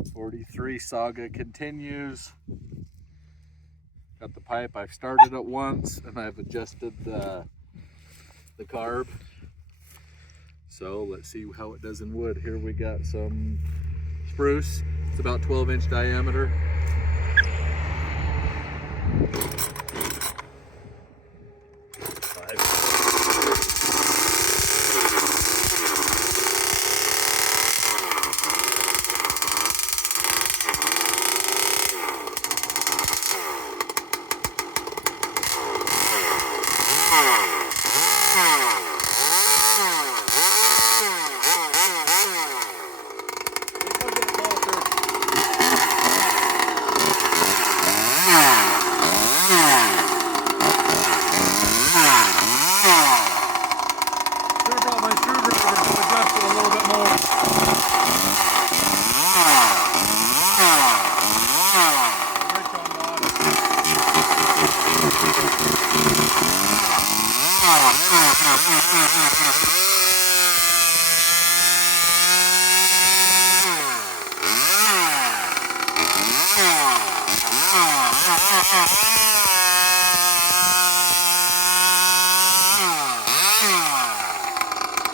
543 saga continues. Got the pipe. I've started it once and I've adjusted the carb. So let's see how it does in wood. Here we got some spruce. It's about 12-inch diameter.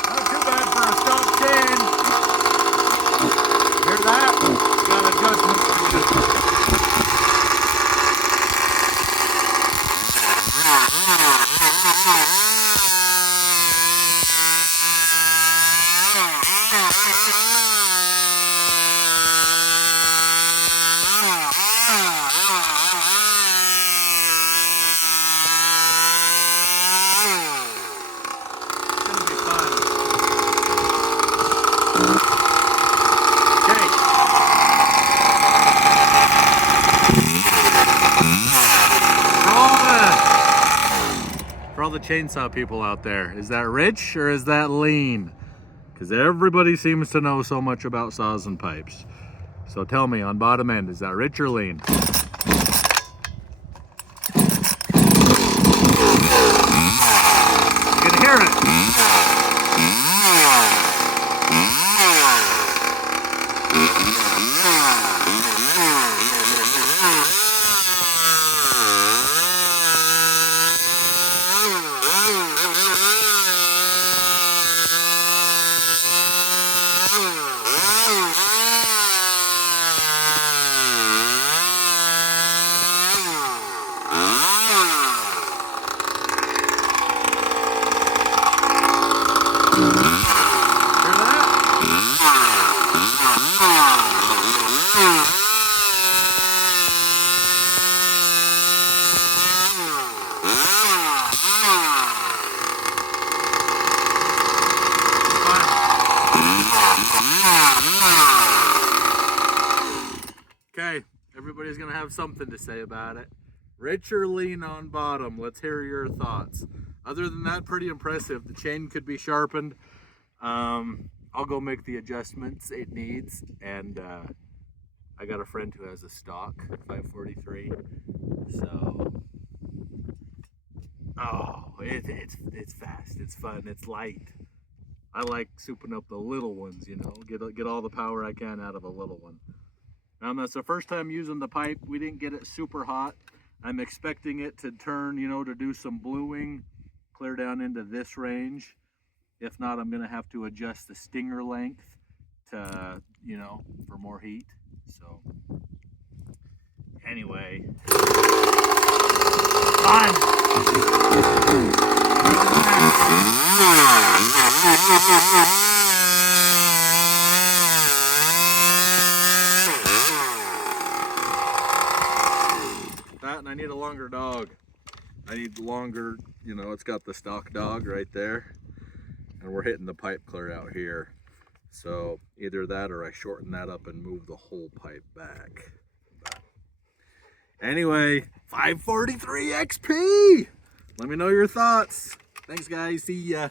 Not too bad for a stock chain. Hear that? Got adjustments to do. For all the chainsaw people out there, is that rich or is that lean? Because everybody seems to know so much about saws and pipes. So tell me, on bottom end, is that rich or lean? You can hear it. Okay, everybody's gonna have something to say about it. Rich or lean on bottom? Let's hear your thoughts. Other than that, pretty impressive. The chain could be sharpened. I'll go make the adjustments it needs, and I got a friend who has a stock 543. So, oh, it's fast. It's fun. It's light. I like souping up the little ones. You know, get all the power I can out of a little one. That's the first time using the pipe. We didn't get it super hot. I'm expecting it to turn, you know, to do some bluing, clear down into this range. If not, I'm gonna have to adjust the stinger length to, you know, for more heat. So, anyway, fun. That, and I need a longer dog. I need longer, you know, it's got the stock dog right there, and we're hitting the pipe clear out here. So either that or I shorten that up and move the whole pipe back. But anyway, 543 XP. Let me know your thoughts. Thanks, guys. See ya.